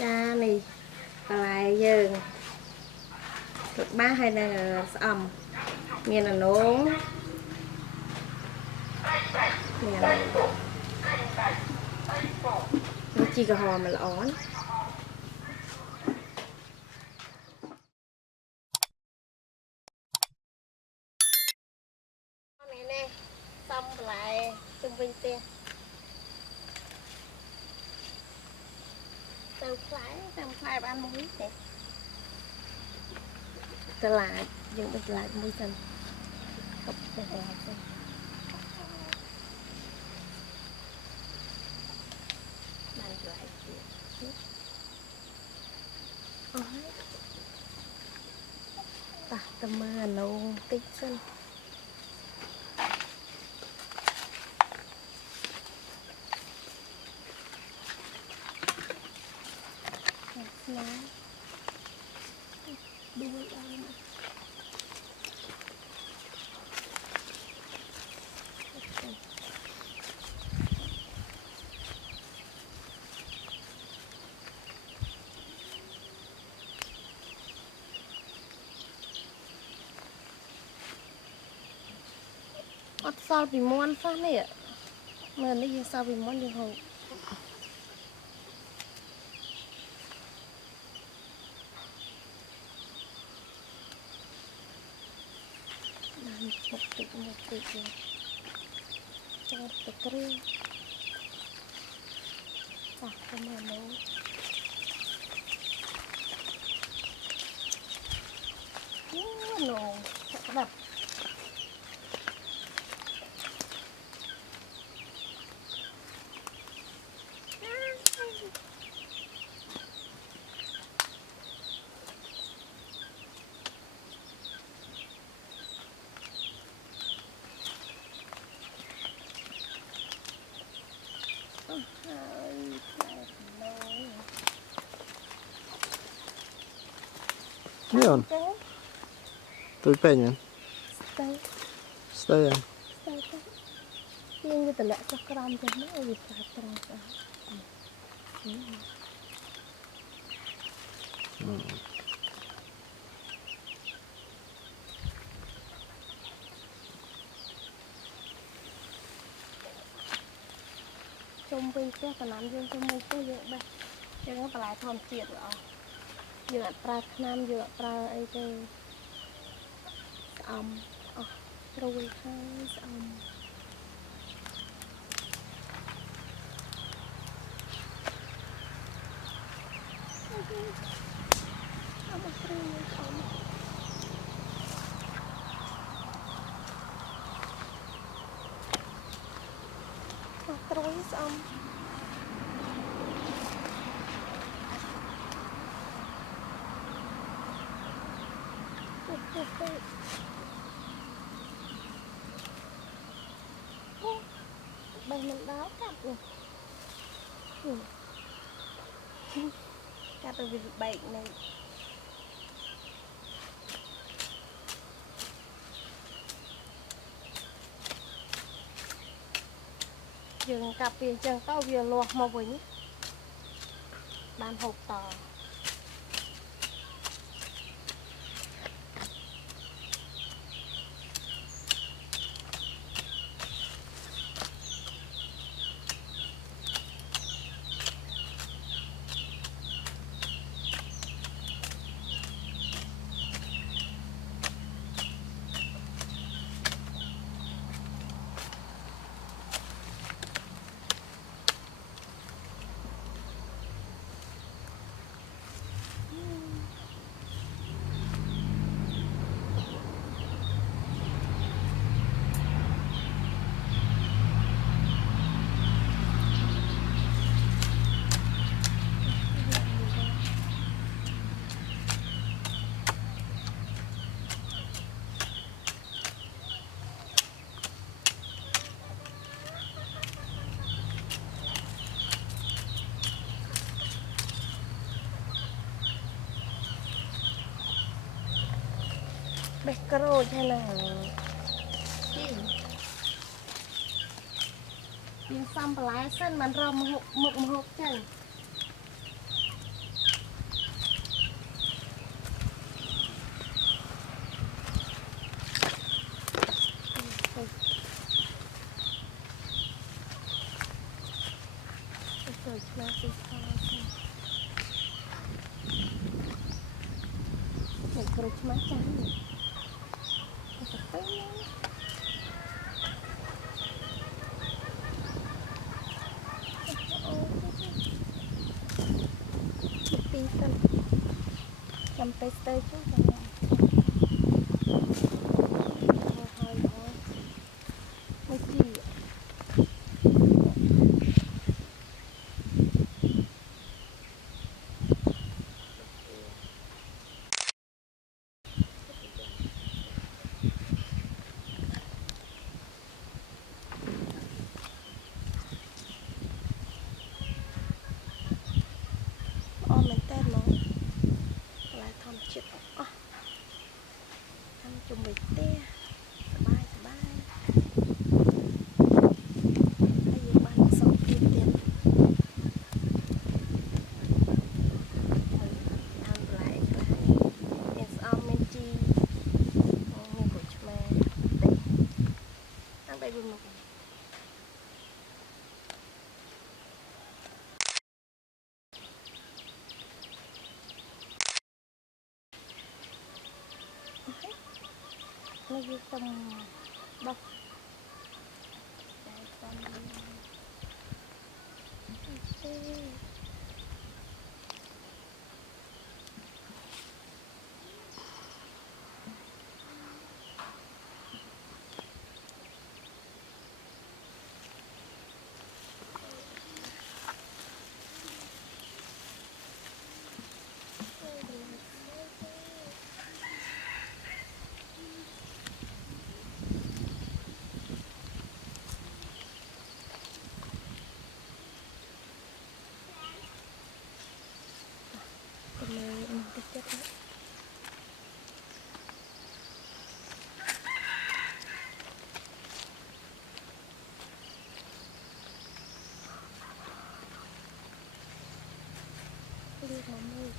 cha này lại giờ thực ba hay là ẩm miền là nóng miền nó chỉ có hò mà là ón này nè xong lại tung vinh tiền từ phái ăn muối nè trở lại dừng được lại muối xanh học để học sinh bàn lại ta tâm mà nấu tích xanh lá đuôi ăn sao bị mòn phát này ạ mà nó gì sao bị mòn như hầu một tịch rồi cho tịch riêng sạc cái mà nấu nổ chắc đập Nie on. To penien. Stay. Yang kita lihat cakram jadi bisa terasa. Trong bên kia cả năm dương trong bên kia dựa đây, chứ nó phải lại thòm chiết rồi. Dựa pra nam dựa pra ấy đây, rồi hai trôi xong bây mình đáo cắt rồi cắt từ việc bệnh này dừng cặp tiền chân tao vừa luộc mà vĩnh bàn hộp tờ bạch caro thế nào tiền xăm lái sân mình rong một chân rồi chứ má chán gì tập tới tí cân cầm tay tê chút rồi hơi thôi mới gì ôm mình tên nó lại thầm chịu thầm chung bị tê bye bye bây giờ bạn sống kia tiền ăn lại yes men chi nghe của chúng ta đây ăn đây luôn một nó như tầm bọc cái chất đi mà mưa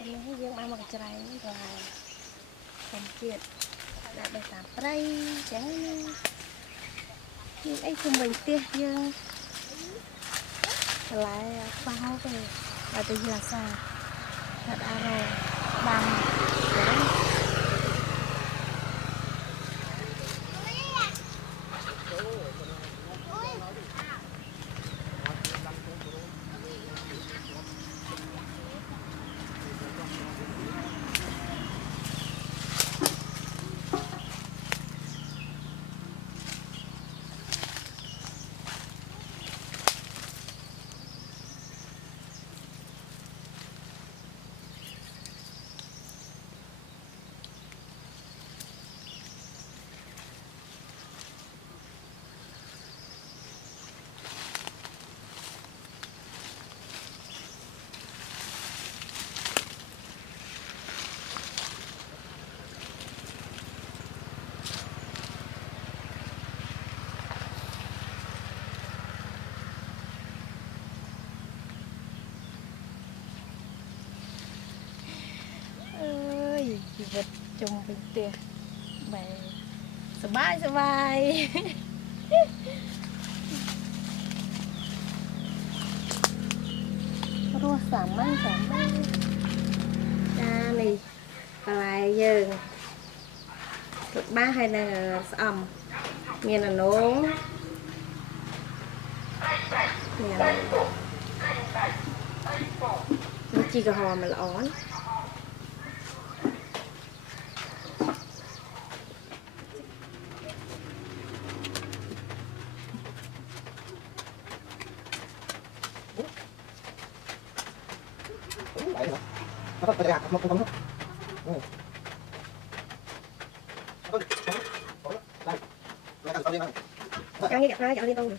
Ini yang mama kecerai rồi không chuyện lại để tạm đây chẳng nhưng ấy không mình tiếc nhưng lại bao về và từ giờ xa thật rồi bằng ชีวิตจงเป็นเตี้ยแบบสบายสบายรัวสามมันจ้านี่ปลายเยิงthực ba hay là ẩm miền là nóng miền nó chỉ có hò mà là ón ăn đi gặp đi tôi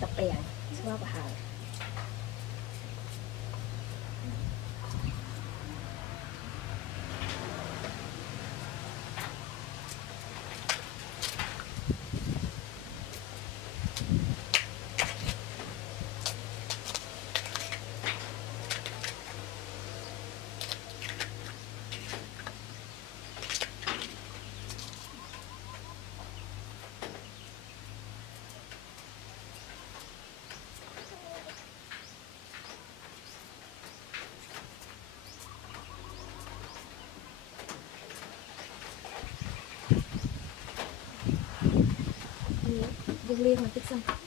tập bèn xóa bà hà dương liên mà tích xong